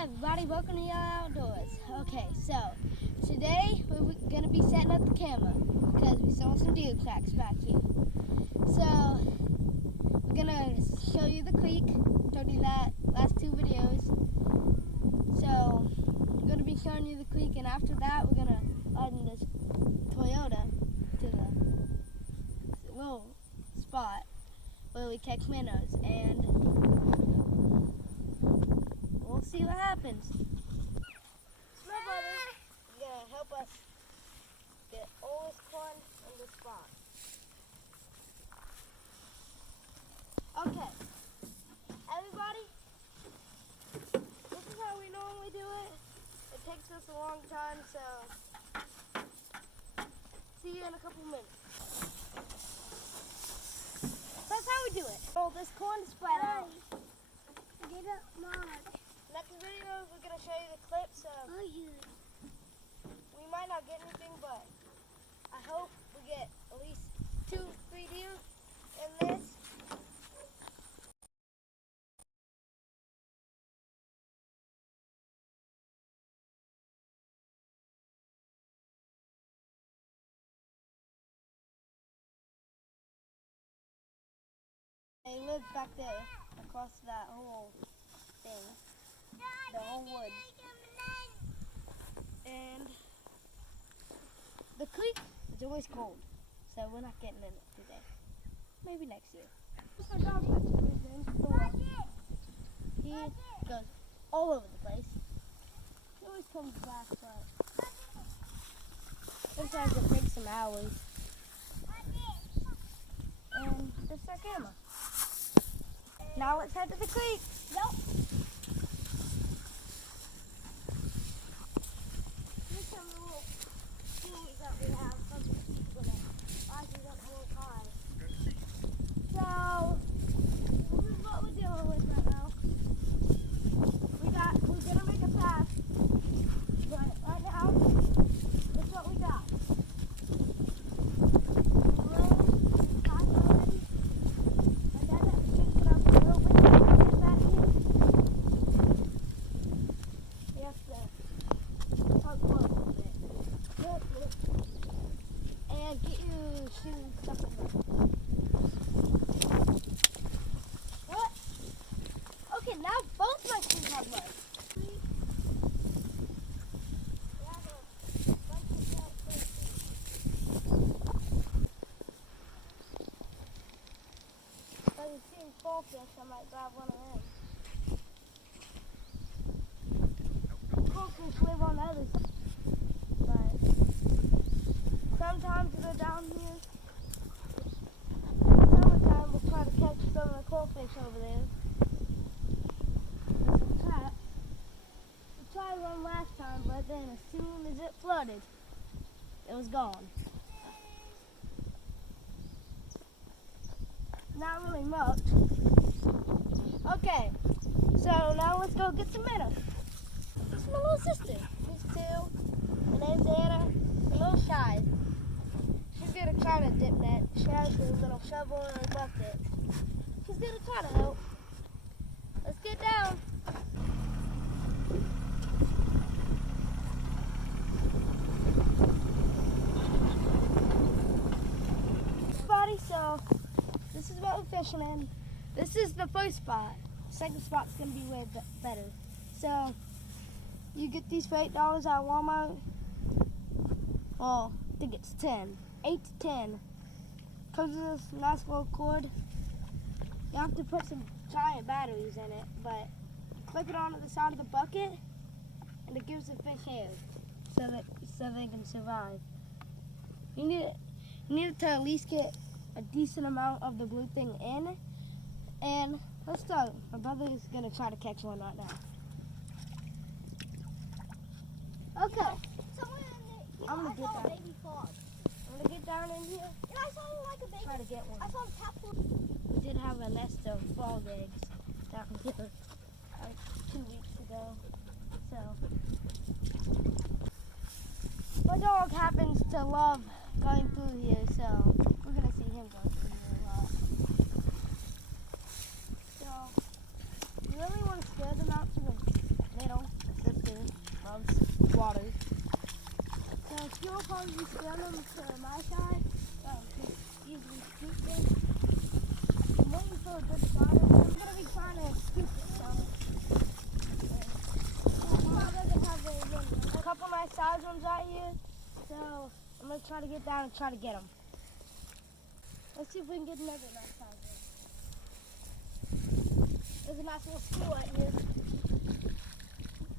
Everybody, welcome to Yellow Outdoors. Okay, so today we're going to be setting up the camera because we saw some deer tracks back here. So we're going to show you the creek. Told you that last two videos. So we're going to be showing you the creek, and after that we're going to ride in this Toyota to the little spot where we catch minnows, and we'll see what happens. My brother is going to help us get all this corn in the spot. Okay, everybody, this is how we normally do it. It takes us a long time, so see you in a couple minutes. That's how we do it. Roll this corn spread out. Get up, Mom. Next video, we're going to show you the clips of, we might not get anything, but I hope we get at least 2-3 deer in this. They live back there across that whole thing, the whole woods. And the creek is always cold, so we're not getting in it today. Maybe next year. Our dog he goes all over the place. He always comes back, but sometimes it takes some hours. And this is our camera. Now let's head to the creek. Yep. Here's some little trees that we have. Some people that rises up a little high. So this is what we're dealing with right now. We're gonna make a path, but right now, this is what we got. And get your shoes stuck in there. What? Okay, now both my shoes have mud. If I'm seeing fall fish, I might grab one of them. Fall fish live on the other side. Sometimes we'll go down here. In the summertime, we'll try to catch some of the crawfish over there. There's a trap. We tried one last time, but then as soon as it flooded, it was gone. Not really much. Okay, so now let's go get some minnows. This is my little sister. These two. Her name's Anna. A little shy. She's gonna try to dip net. She has a little shovel and a bucket. She's gonna try to help. Let's get down. Everybody, so this is what we're fishing in. This is the first spot. Second spot's gonna be way better. So you get these for $8 at Walmart. Well, I think it's 10. 8 to 10. Comes with this nice little cord. You have to put some giant batteries in it, but clip it onto the side of the bucket, and it gives the fish air so they can survive. You need to at least get a decent amount of the blue thing in, and let's start. My brother is gonna try to catch one right now. Okay. I'm gonna get down. I'm gonna get down in here. And I saw like a baby. Try to get one. I saw a tadpole. We did have a nest of frog eggs down here like 2 weeks ago. So my dog happens to love going through here, so we're gonna see him going through here a lot. So you really want to scare them out to the middle. water. So you'll probably be scaring them to my side. Just easily scoop them. I'm waiting for a good spot. I'm going to be trying to scoop it. A couple nice size ones out here. So I'm going to try to get down and try to get them. Let's see if we can get another nice size one. There's a nice little school out here.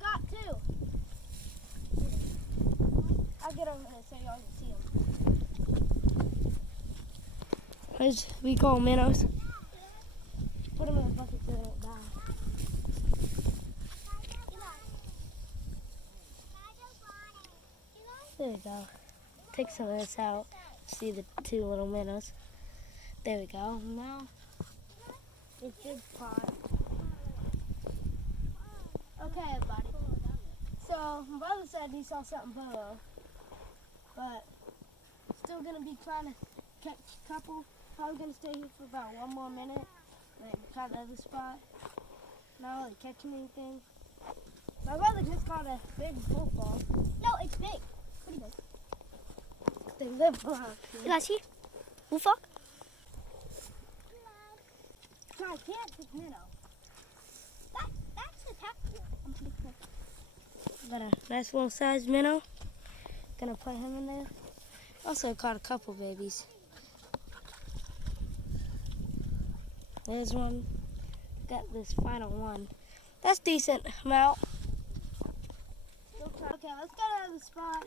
Got two. I'll get over there so y'all can see them. As we call minnows. Put them in a bucket so they don't die. There we go. Take some of this out. See the two little minnows. There we go. Now it's big pond. Okay, everybody. So my brother said he saw something below, but still gonna be trying to catch a couple. Probably gonna stay here for about 1 more minute. Then try the other spot. Not really catching anything. My brother just caught a big bullfrog. No, it's big. Pretty big. They live around here. You guys see? Bullfrog? Try to catch this minnow. That's the tackle. I'm pretty cool. Got a nice little sized minnow. Gonna put him in there. Also caught a couple babies. There's one. Got this final one. That's decent amount. Okay, let's go to the spot.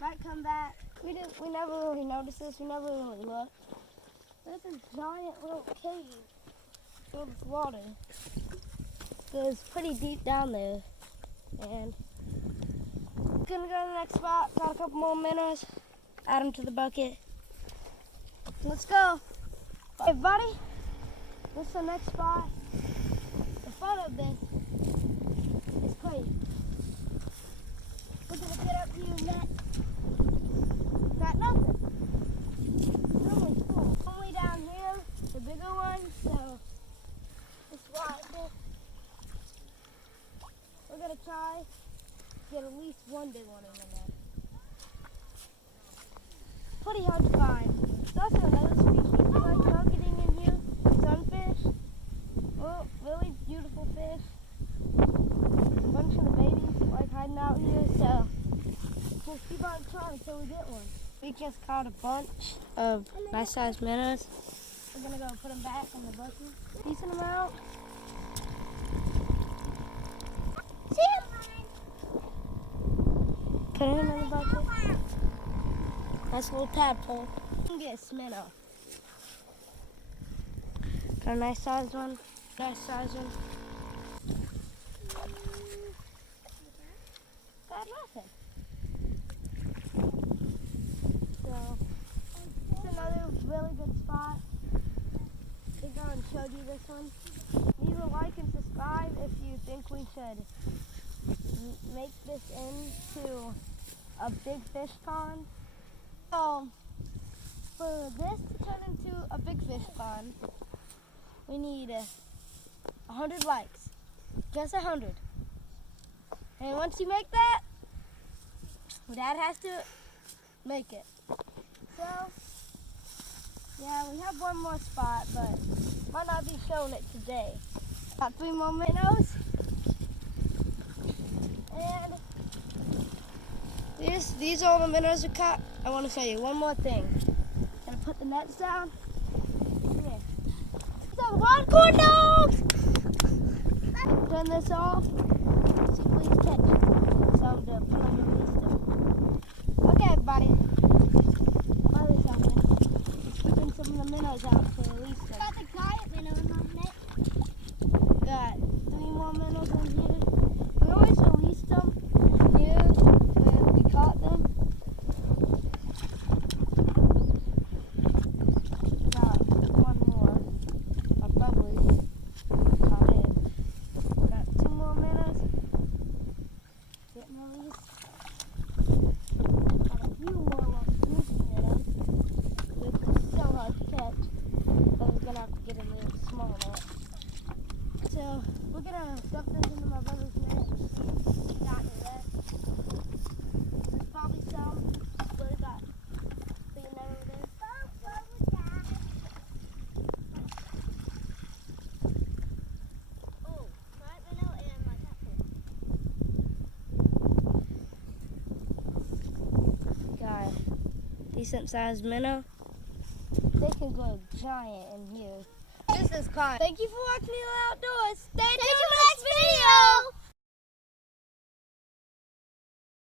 Might come back. We never really noticed this. We never really looked. There's a giant little cave filled with water. It's pretty deep down there. And gonna go to the next spot. Got a couple more minnows. Add them to the bucket. Let's go. Hey, buddy. This is the next spot. The fun of this is crazy. We're gonna get up here next. Got nothing. Really cool. Only down here, the bigger one. So this spot. We're gonna try to get at least one big one in there. Pretty hard to find. There's also another species we like targeting in here. Sunfish. Oh, really beautiful fish. A bunch of the babies like hiding out here, so we'll keep on trying until we get one. We just caught a bunch of nice sized minnows. We're gonna go put them back in the bucket. Decent amount. See him? Put him in the bucket. Nice little tadpole. Get a minnow. Got a nice sized one. Nice sized one. Got nothing. So, it's another really good spot. I think I showed you this one. Leave a like and subscribe if you think we should make this into a big fish pond. So, for this to turn into a big fish pond, we need 100 likes. Just 100. And once you make that, Dad has to make it. So, yeah, we have one more spot, but might not be showing it today. Got 3 more minnows. And these are all the minnows we caught. I want to show you one more thing. Gonna put the nets down. Here. These are the wild corn dogs! Turn this off. See, please catch it. So I'm gonna put on the release them. Okay, everybody. While we're talking, keeping some of the minnows out to release them. Got the giant minnow in my net. Got 3 more minnows in here. We always released them here when we caught them. Got 1 more. I'll probably caught it. Got 2 more minnows. Getting released. Got a few more decent sized minnow. They can grow giant in here. This is Connor. Thank you for watching the outdoors. Stay tuned for the next video.